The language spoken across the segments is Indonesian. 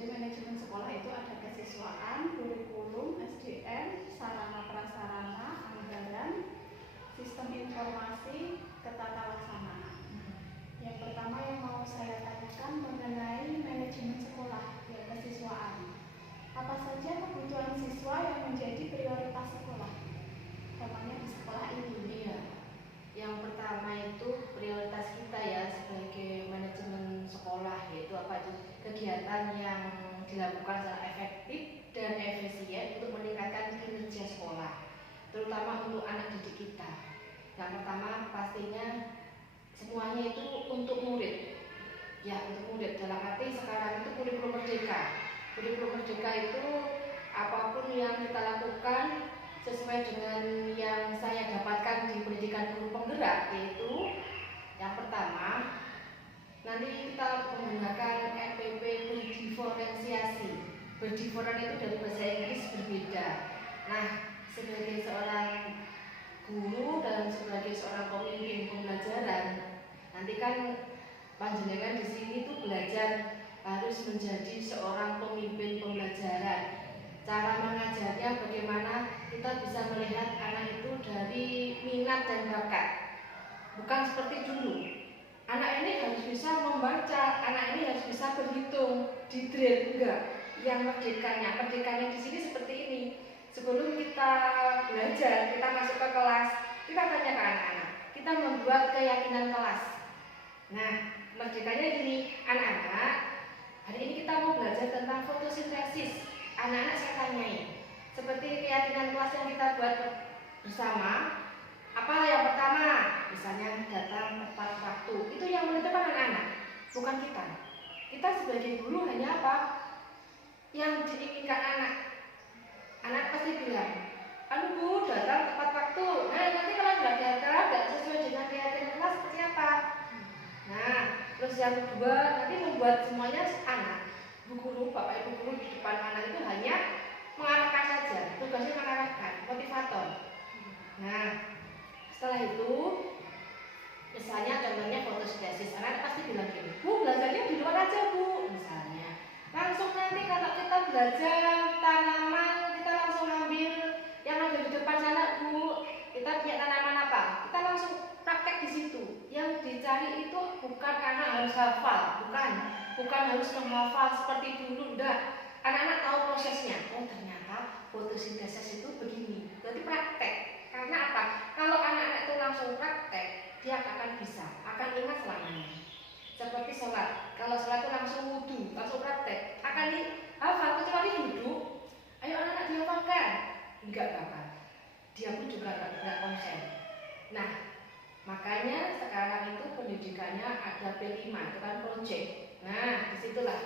Jadi manajemen sekolah itu ada kesiswaan, kurikulum, SDM, sarana prasarana, anggaran, sistem informasi, ketata laksanaan. Yang pertama yang mau saya tanyakan mengenai manajemen sekolah, ya kesiswaan. Apa saja kebutuhan siswa yang menjadi prioritas sekolah? Contohnya di sekolah ini. Iya. Yang pertama itu prioritas kita ya sebagai manajemen sekolah, yaitu apa itu kegiatan yang dilakukan secara efektif dan efisien untuk meningkatkan kinerja sekolah, terutama untuk anak didik kita. Yang pertama pastinya semuanya itu untuk murid. Ya, untuk murid dalam arti sekarang itu kurikulum merdeka. Kurikulum merdeka itu apapun yang kita lakukan sesuai dengan yang saya dapatkan di pendidikan guru penggerak, yaitu yang pertama nanti kita menggunakan RPP berdiferensiasi. Berdiferensiasi itu dari bahasa Inggris berbeda. Nah, sebagai seorang guru dan sebagai seorang pemimpin pembelajaran, nanti kan panjenengan di sini tuh belajar harus menjadi seorang pemimpin pembelajaran. Cara mengajarnya bagaimana kita bisa melihat anak itu dari minat dan bakat. Bukan seperti dulu. Anak ini harus bisa membaca, anak ini harus bisa berhitung, di-drill, enggak. Yang merdekanya di sini seperti ini. Sebelum kita belajar, kita masuk ke kelas, kita tanya ke anak-anak. Kita membuat keyakinan kelas. Nah, merdekanya gini, anak-anak, hari ini kita mau belajar tentang fotosintesis. Anak-anak saya tanyai, seperti keyakinan kelas yang kita buat bersama, apa yang pertama? Misalnya datang tepat waktu. Itu yang menentukan anak-anak, bukan kita. Kita sebagai guru hanya apa? Yang diinginkan anak. Anak pasti bilang, "Aduh Bu, datang tepat waktu." Nah, nanti kalau nggak datang, nggak sesuai dengan keyakinan kelas seperti apa? Nah, terus yang kedua, nanti membuat semuanya anak. Bu guru, Bapak Ibu guru di depan anak itu hanya mengarahkan saja, tugasnya mengarahkan, motivator. Nah, setelah itu, misalnya contohnya fotosintesis, anak pasti bilang gini, "Bu, belajarnya di luar aja Bu," misalnya. Langsung nanti kalau kita belajar tanaman, kita langsung ambil yang ada di depan sana Bu. Kita punya tanaman apa? Kita langsung praktek di situ. Yang dicari itu bukan anak harus hafal, bukan harus menghafal seperti dulu, enggak. Anak-anak tahu prosesnya. Oh, ternyata fotosintesis itu begini. Berarti praktek. Karena apa? Kalau anak-anak itu langsung praktek, dia akan bisa, akan ingat selamanya. Seperti sholat. Kalau sholat itu langsung wudhu, langsung praktek, akan dihafal kecuali duduk. Ayo anak-anak dihafalkan. Enggak bakal. Dia pun juga enggak konsen. Nah, makanya sekarang itu pendidikannya ada P5, itu kan project. Nah, disitulah.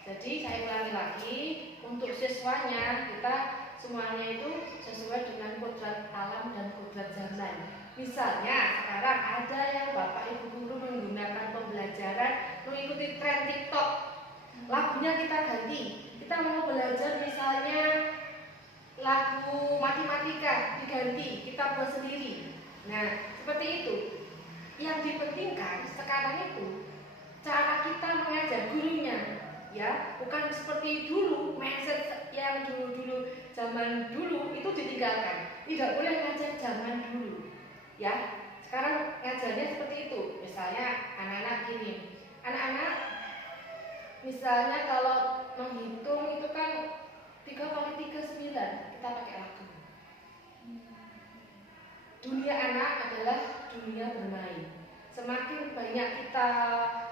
Jadi saya ulangi lagi, untuk siswanya kita semuanya itu sesuai dengan kodrat alam dan kodrat zaman. Misalnya sekarang ada yang Bapak Ibu guru menggunakan pembelajaran mengikuti tren TikTok. Lagunya kita ganti. Kita mau belajar misalnya lagu matematika diganti, kita buat sendiri. Nah, seperti itu. Yang dipentingkan sekarang itu cara kita mengajar gurunya, ya, bukan seperti dulu mindset yang dulu zaman dulu itu ditinggalkan. Tidak boleh ngajar zaman dulu, ya. Sekarang ngajarnya seperti itu. Misalnya anak-anak gini, anak-anak misalnya kalau menghitung itu kan 3 kali 3 9, kita pakai lagu. Dunia anak adalah dunia bermain. Semakin banyak kita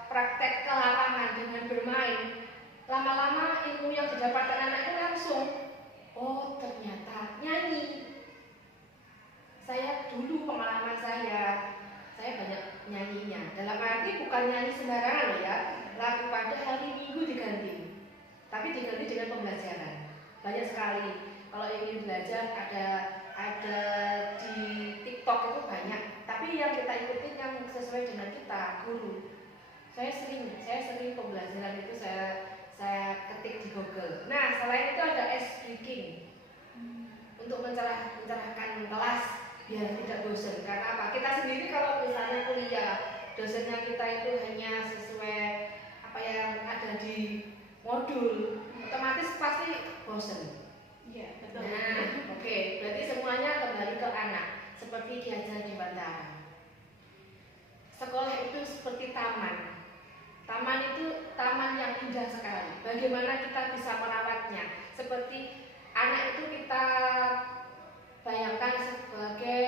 praktek ke lapangan dengan bermain, lama-lama ilmu yang didapatkan anak itu langsung, oh ternyata nyanyi. Saya dulu pengalaman saya banyak nyanyinya. Dalam arti bukan nyanyi sembarangan loh ya. Lagu pada hari Minggu diganti, tapi diganti dengan pembelajaran. Banyak sekali. Kalau ingin belajar ada di TikTok itu banyak. Tapi yang kita ikutin yang sesuai dengan kita, guru. Saya sering pembelajaran itu saya ketik di Google. Nah, selain itu ada ice breaking untuk mencerahkan kelas biar tidak bosan. Karena apa? Kita sendiri kalau misalnya kuliah, dosennya kita itu hanya sesuai apa yang ada di modul, otomatis pasti bosen. Iya, betul. Nah, oke, berarti semuanya kembali ke anak, seperti diajar di Bantaran. Sekolah itu seperti taman. Taman itu taman yang indah sekali. Bagaimana kita bisa merawatnya? Seperti anak itu kita bayangkan sebagai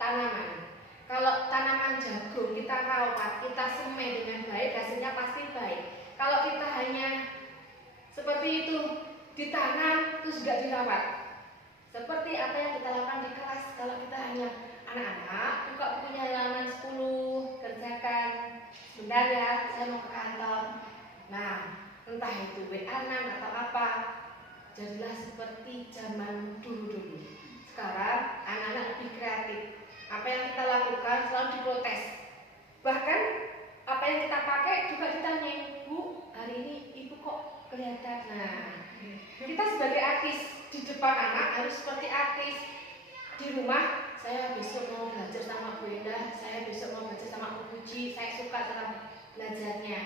tanaman. Kalau tanaman jagung kita rawat, kita semai dengan baik, hasilnya pasti baik. Kalau kita hanya seperti itu ditanam terus gak dirawat, seperti apa yang kita lakukan di kelas. Kalau kita hanya anak-anak buka bukunya halaman 10, kerjakan sebentar ya, saya mau ke kantor. Nah, entah itu WA-an atau apa, jadilah seperti zaman dulu-dulu. Sekarang anak-anak lebih kreatif. Apa yang kita lakukan selalu diprotes. Bahkan apa yang kita pakai juga ditanya, Bu, hari ini Ibu kok kelihatan. Nah, kita sebagai artis di depan anak harus seperti artis. Di rumah, saya besok mau belajar sama Bu Endah, saya besok mau belajar sama Bu Puji, saya suka cara belajarnya.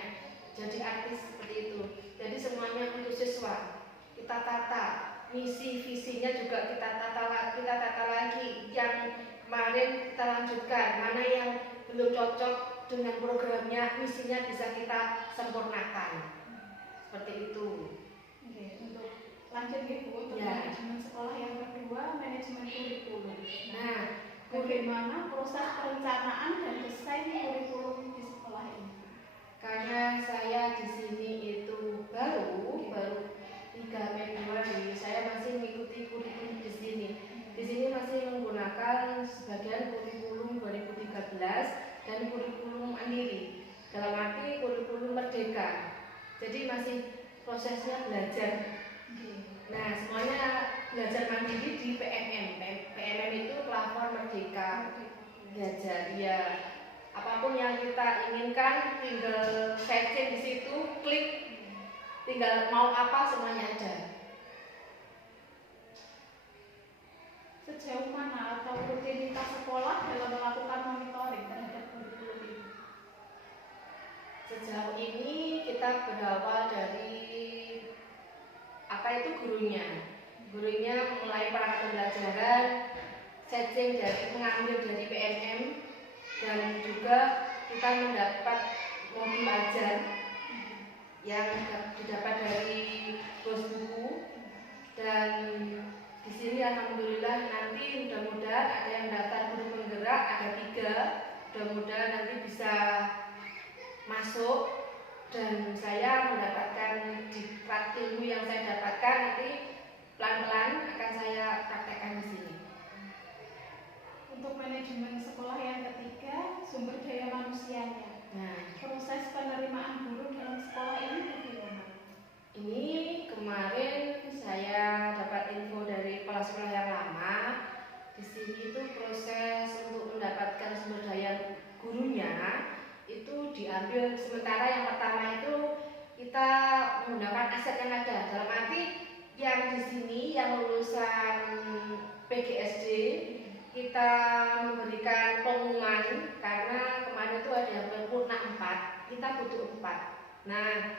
Jadi artis seperti itu. Jadi semuanya untuk siswa. Kita tata, misi visinya juga kita tata lagi. Yang kemarin kita lanjutkan, mana yang belum cocok dengan programnya, misinya bisa kita sempurnakan. Seperti itu. Oke, untuk lanjut Ibu, untuk Ya. manajemen sekolah yang kedua, manajemen kurikulum. Nah, Bagaimana proses perencanaan dan desain kurikulum di sekolah ini? karena saya di sini itu baru 3 Februari, saya masih mengikuti kurikulum di sini. Di sini masih menggunakan sebagian kurikulum 2013 dan kurikulum mandiri. Dalam arti kurikulum merdeka. Jadi masih prosesnya belajar. Nah, semuanya belajar mandiri di PMM. PMM itu platform merdeka belajar. Ya, apapun yang kita inginkan, tinggal searching di situ, klik, tinggal mau apa semuanya ada. Sejauh mana atau rutinitas sekolah dalam melakukan monitoring terhadap kurikulum ini? Sejauh ini kita berawal dari apa itu gurunya. Gurunya mulai perangkat pembelajaran, setting dari mengambil dari PMM, dan juga kita mendapat modul ajar yang didapat dari bos buku. Dan di sini alhamdulillah nanti mudah-mudahan ada yang daftar guru penggerak, ada 3, mudah-mudahan nanti bisa masuk. Dan saya mendapatkan diklat ilmu yang saya dapatkan nanti pelan-pelan akan saya praktekkan di sini. Untuk manajemen sekolah yang ketiga, sumber daya manusianya. Nah, Proses penerimaan guru dalam sekolah ini bagaimana? ini kemarin saya dapat info dari kepala sekolah yang lama. Di sini itu proses untuk mendapatkan sumber daya gurunya itu diambil sementara. Yang pertama itu kita menggunakan aset yang ada. Dalam arti yang di sini yang lulusan PGSD kita memberikan pengumuman karena kemarin itu ada yang berpurna 4, kita butuh 4. Nah,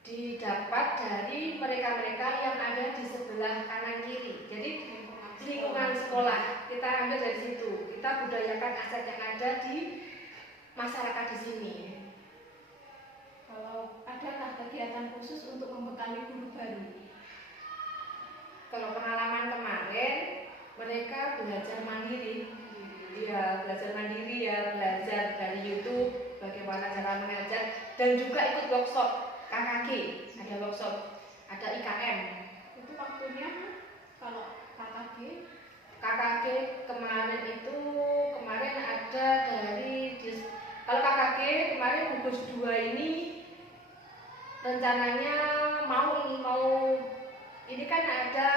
didapat dari mereka-mereka yang ada di sebelah kanan kiri. Jadi lingkungan sekolah kita ambil dari situ. Kita budayakan aset yang ada di masyarakat di sini. Kalau adakah kegiatan khusus untuk membekali guru baru? Kalau pengalaman kemarin mereka belajar mandiri. Iya, belajar mandiri ya, belajar dari YouTube bagaimana cara mengajar dan juga ikut workshop KKG, ada workshop, ada IKM. Itu waktunya kalau KKG kemarin ada dari kalau KKG kemarin gugus 2 ini rencananya mau ini kan ada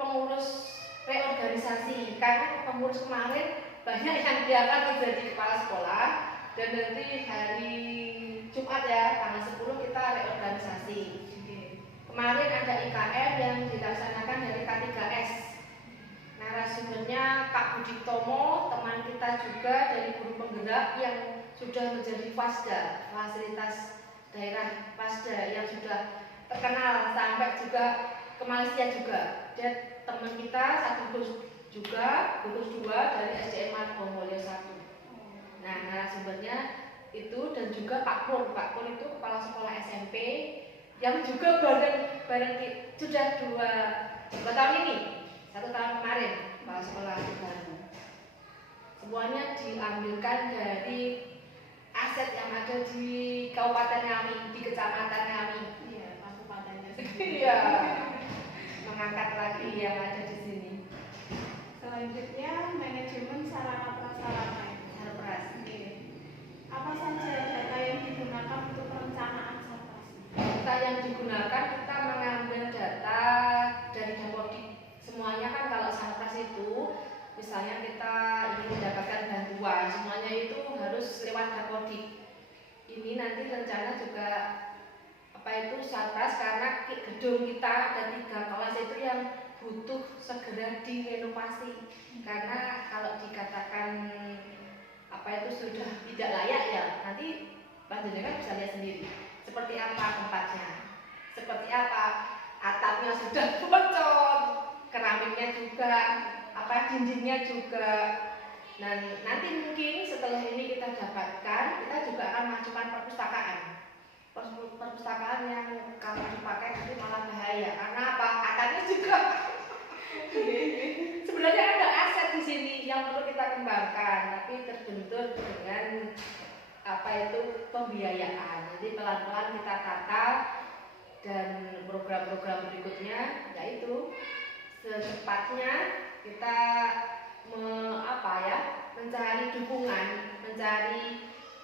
pengurus reorganisasi karena pengurus kemarin banyak yang diangkat menjadi kepala sekolah dan nanti hari Jumat ya tanggal 10 kita reorganisasi. Kemarin ada IKM yang dilaksanakan dari K3S. Narasumbernya Kak Budi Tomo, teman kita juga dari guru penggerak yang sudah menjadi FASDA, fasilitas daerah Pasda yang sudah terkenal sampai juga ke Malaysia juga. Dia teman kita satu gugus 2 dari SDN Margomulyo 1. Nah, narasumbernya itu dan juga Pak Pur itu kepala sekolah SMP yang juga bareng sudah dua tahun ini, 1 tahun kemarin kepala sekolah baru. Semuanya diambilkan dari aset yang ada di Kabupaten Ngami, di Kecamatan Ngami. Iya, kabupatennya. Iya. Mengangkat lagi yang ada di sini. Selanjutnya manajemen sarana prasarana. Apa saja data yang digunakan untuk perencanaan sarpras? Data yang digunakan kita mengambil data dari Dapodik. Semuanya kan kalau sarpras itu, misalnya kita ingin mendapatkan bantuan, semuanya itu harus lewat Dapodik. Ini nanti rencana juga sarpras karena gedung kita ada 3 kelas itu yang butuh segera direnovasi. Karena kalau dikatakan sudah tidak layak ya nanti panjenengan bisa lihat sendiri seperti apa tempatnya, seperti apa atapnya sudah bocor, keramiknya juga, dindingnya juga. Dan nanti mungkin setelah ini kita dapatkan, kita juga akan mengajukan perpustakaan yang kalau dipakai itu malah bahaya karena atapnya juga sebenarnya ada aset di sini yang perlu kita kembangkan, tapi terbentur dengan pembiayaan. Jadi pelan-pelan kita tata dan program-program berikutnya yaitu secepatnya kita mencari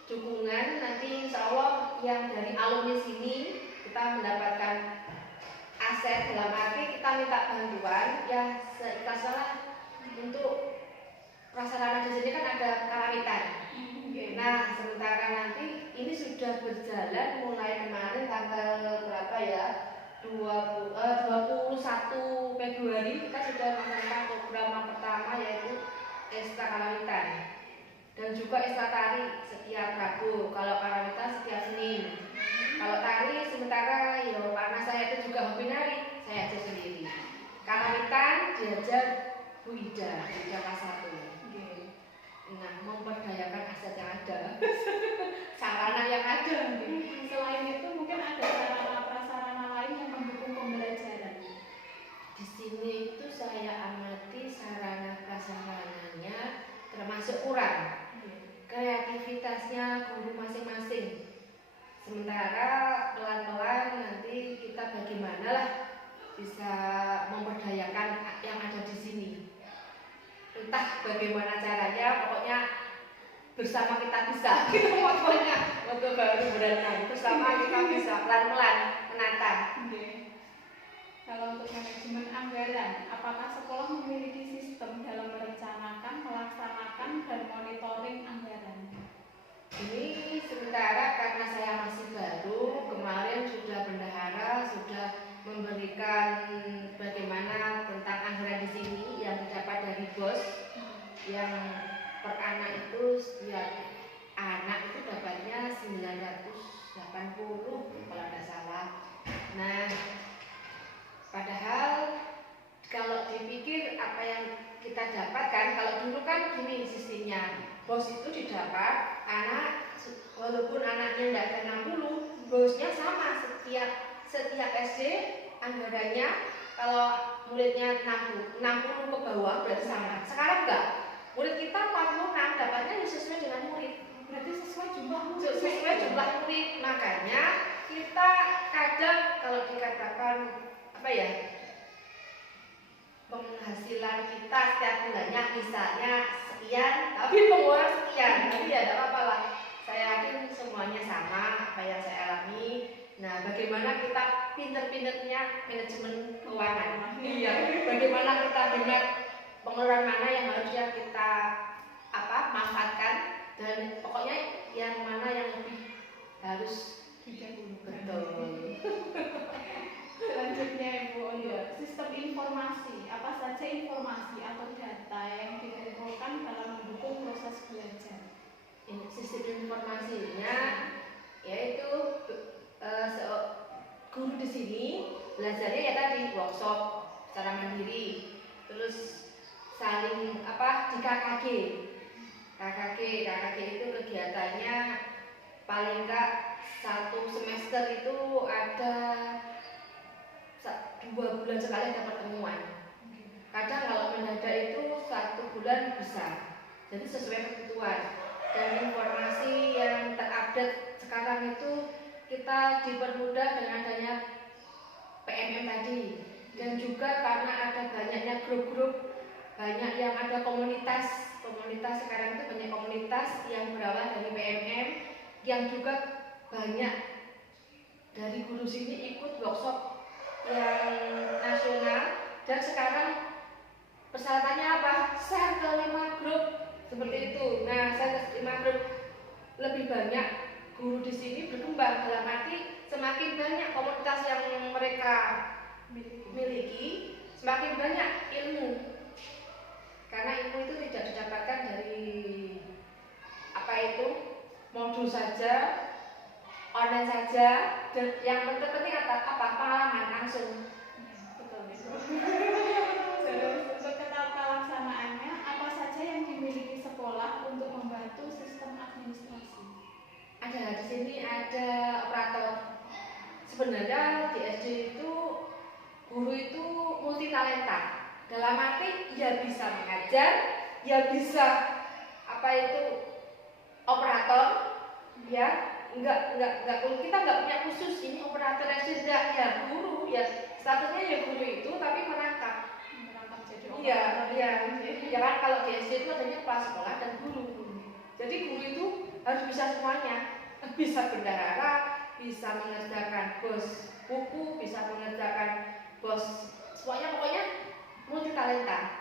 dukungan nanti insya Allah yang dari alumni sini kita mendapatkan aset dalam arti kita minta bantuan ya seikhlasnya untuk prasarana di sini kan ada karawitan. Nah sementara nanti ini sudah berjalan mulai kemarin tanggal berapa ya 21 Februari kita sudah melaksanakan program yang pertama yaitu Esta Karawitan dan juga Esta Tari setiap Rabu. Kalau karawitan setiap Senin. Kalau tari sementara ya karena saya itu juga hobi nari, saya ajar sendiri. Karawitan diajar Bu Ida kelas 1. Nah, memperdayakan aset yang ada, sarana yang ada. Selain itu mungkin ada sarana prasarana lain yang mendukung pembelajaran. Di sini itu saya amati sarana prasarananya termasuk kurang. Kreativitasnya guru masing-masing. Sementara pelan-pelan nanti kita bagaimana lah bisa memperdayakan yang ada di sini. Entah bagaimana caranya, pokoknya bersama kita bisa. Pokoknya untuk baru berenang bersama kita bisa pelan-pelan menata. Kalau untuk manajemen anggaran, apakah sekolah memiliki sistem dalam merencanakan, melaksanakan, dan monitoring anggaran? Ini sementara karena saya masih baru, kemarin sudah bendahara sudah memberikan bagaimana tentang anggaran di sini yang didapat dari bos yang per anak itu setiap anak itu dapatnya 980 kalau tidak salah. Nah, padahal kalau dipikir apa yang kita dapatkan, kalau dulu kan gini sistemnya, bos itu didapat anak walaupun anaknya tidak ada 60, bosnya sama setiap SD anggarannya kalau muridnya 60 ke bawah berarti sama. Sekarang enggak, murid kita 46 dapatnya sesuai dengan murid, berarti sesuai jumlah murid. Makanya kita kadang kalau dikatakan penghasilan kita setiap bulannya misalnya sekian, tapi pengeluaran sekian, tapi ya tidak apa-apa lah. Saya yakin semuanya sama apa yang saya alami. Nah, bagaimana kita pinter-pinternya manajemen keuangan? Iya. Bagaimana kita dengar pengeluaran mana yang harusnya kita manfaatkan dan pokoknya yang mana yang lebih harus betul. Selanjutnya Ibu Oyo, sistem informasi. Apa saja informasi atau data yang dikumpulkan dalam mendukung proses belajar? Sistem informasinya yaitu belajarnya ya tadi workshop secara mandiri, terus saling di KKG itu kegiatannya paling enggak 1 semester itu ada 2 bulan sekali ada pertemuan. Kadang kalau mendadak itu 1 bulan bisa. Jadi sesuai kebutuhan. Dan informasi yang terupdate sekarang itu kita dipermudah dengan adanya PMM tadi. Dan juga karena ada banyaknya grup-grup, banyak yang ada komunitas sekarang itu banyak komunitas yang berawal dari PMM, yang juga banyak dari guru sini ikut workshop yang nasional. Dan sekarang persyaratannya apa? Share ke 5 grup seperti itu. Nah, share ke 5 grup, lebih banyak guru di sini berkembang, dalam arti semakin banyak komunitas yang mereka miliki, semakin banyak ilmu. Karena ilmu itu tidak didapatkan dari modul saja, online saja, dan yang terpenting apa? Pengalaman langsung. Betul. Untuk tata pelaksanaannya, apa saja yang dimiliki sekolah untuk membantu sistem administrasi? Di sini ada operator. Sebenarnya di SD itu guru itu multi talenta. Dalam arti ya bisa mengajar, ya bisa operator, ya kita nggak punya khusus ini operator SD, enggak, ya guru, ya statusnya ya guru itu tapi merangkap jadi ya kan. Kalau di SD itu adanya kepala sekolah dan guru, jadi guru itu harus bisa semuanya, bisa bendahara, bisa mengerjakan bos buku, bisa mengerjakan bos semuanya, pokoknya multi talenta.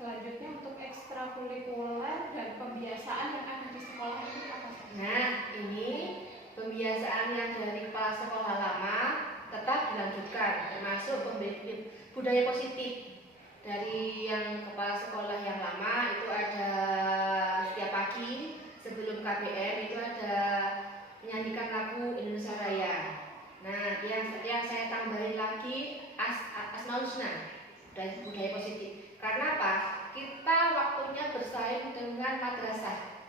Selanjutnya untuk ekstrakurikuler dan pembiasaan yang ada di sekolah ini apa saja? Nah, ini pembiasaan yang dari kepala sekolah lama tetap dilanjutkan, termasuk budaya positif. Dari yang kepala sekolah yang lama itu ada setiap pagi sebelum KBM itu ada menyanyikan lagu Indonesia Raya. Nah, yang saya tambahin lagi Asmaul Husna, budaya positif. Karena apa? Kita waktunya bersaing dengan madrasah.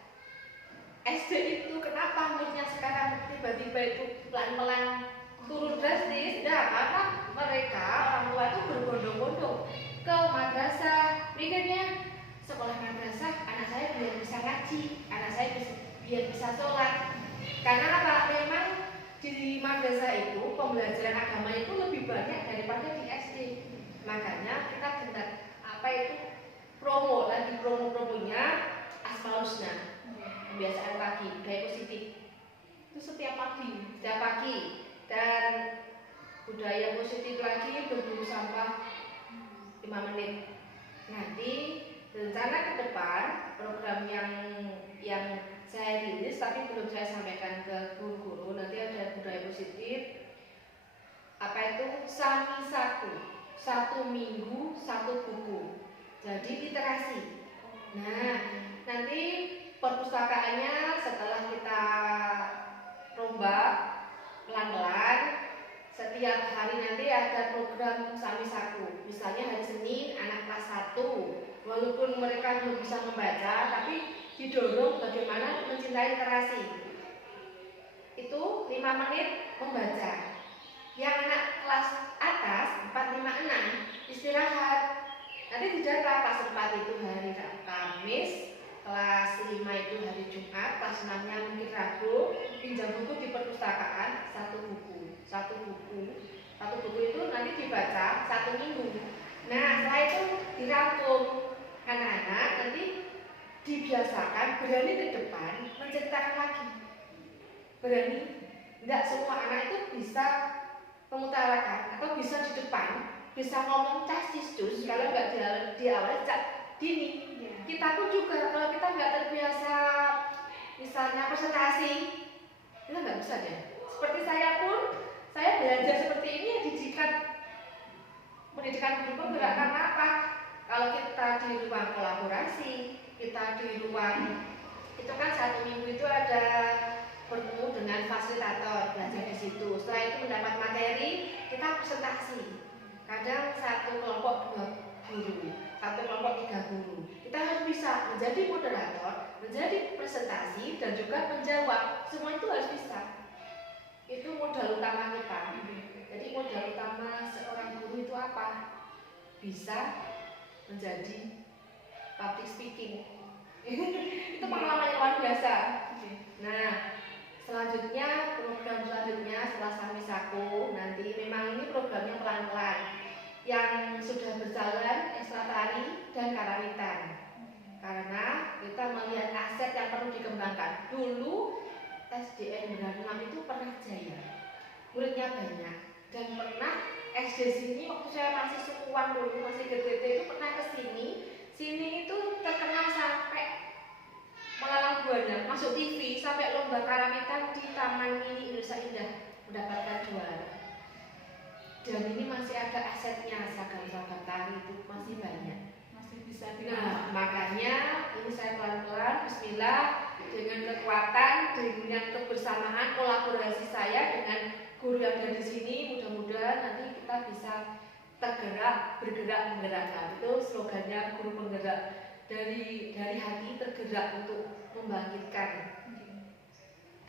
SD itu kenapa moodnya sekarang tiba-tiba itu pelan-pelan turun drastis? Nah, karena mereka orang tua itu berbondong-bondong ke madrasah, mikirnya sekolah madrasah anak saya biar bisa ngaji, anak saya biar bisa sholat. Karena apa? Memang di madrasah itu pembelajaran agama itu lebih banyak daripada di SD. Makanya kita gentar promonya Asmaul Husna, kebiasaan pagi, budaya positif. Itu setiap pagi. Dan budaya positif lagi berburu sampah 5 menit. Nanti rencana ke depan program yang saya rilis tapi belum saya sampaikan ke guru-guru, nanti ada budaya positif. Sami Saku, 1 minggu 1 buku. Jadi literasi. Nah, nanti perpustakaannya setelah kita rombak pelan-pelan, setiap hari nanti ada program Sami Saku. Misalnya hari Senin anak kelas 1, walaupun mereka belum bisa membaca, tapi didorong bagaimana mencintai literasi. Itu 5 menit membaca. Yang anak kelas atas 4, 5, 6 istirahat. Nanti didata kelas 4 itu hari Kamis, kelas 5 itu hari Jumat, kelas 6-nya mungkin Rabu. Pinjam buku di perpustakaan, 1 buku itu nanti dibaca 1 minggu. Nah, setelah itu dirangkum, anak-anak nanti dibiasakan berani ke depan menceritakan lagi. Berani, enggak semua anak itu bisa mengutarakan atau bisa di depan, bisa ngomong casis cus kalau enggak di awal dini. Kita pun juga kalau kita enggak terbiasa misalnya presentasi, kita enggak bisa deh. Seperti saya pun, saya belajar seperti ini ya pendidikan guru penggerak. Karena apa? Kalau kita di ruang kolaborasi, kita di ruang itu kan 1 minggu itu ada bertemu dengan fasilitator, belajar di situ. Setelah itu mendapat materi, kita presentasi. Kadang satu kelompok 2 guru, satu kelompok 3 guru. Kita harus bisa menjadi moderator, menjadi presentasi, dan juga menjawab. Semua itu harus bisa. Itu modal utama kita. Jadi modal utama seorang guru itu apa? Bisa menjadi public speaking. Itu pengalaman yang luar biasa. Nah, selanjutnya program selanjutnya setelah Samisaku nanti memang ini programnya pelan-pelan. Yang sudah berjalan ekstra tari dan karawitan. Karena kita melihat aset yang perlu dikembangkan. Dulu SDN Benar 6 itu pernah jaya, muridnya banyak, dan pernah SD sini waktu saya masih sukuan dulu, masih GTT itu pernah ke sini. Sini itu terkenal sampai melalang buana, masuk TV, sampai lomba karawitan di Taman Mini Indonesia Indah mendapatkan juara. Dan ini masih ada asetnya, seragam-seragam tari itu masih banyak, masih bisa Nah, makanya ini saya pelan-pelan bismillah dengan kekuatan, dengan kebersamaan, kolaborasi saya dengan guru yang ada di sini, mudah-mudahan nanti kita bisa bergerak, menggerakkan. Itu slogannya guru penggerak, dari hati tergerak untuk membangkitkan.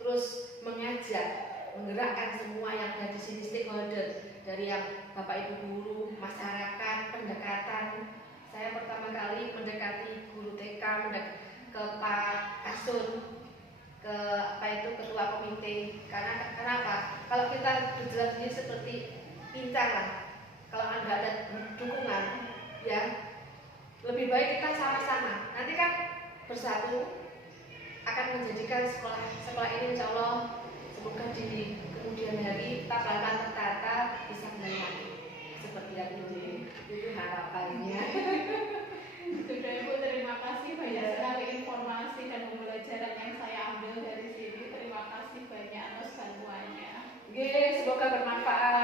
Terus mengajak, menggerakkan semua yang ada di sini, stakeholder, dari yang Bapak Ibu guru, masyarakat, pendekatan. Saya pertama kali mendekati guru TK, ke Pak Asun, ke ketua komite. Karena kenapa? Kalau kita berjalan sendiri seperti pincang lah, kalau Anda ada dukungan, ya lebih baik kita sama-sama. Nanti kan bersatu akan menjadikan sekolah ini insya Allah semoga di kemudian hari kita pelan-pelan tertata bisa melayani seperti yang ini. Itu harapannya. Sudah Ibu, terima kasih banyak sekali informasi dan pembelajaran yang saya ambil dari sini. Terima kasih banyak atas bantuannya. Oke, semoga bermanfaat.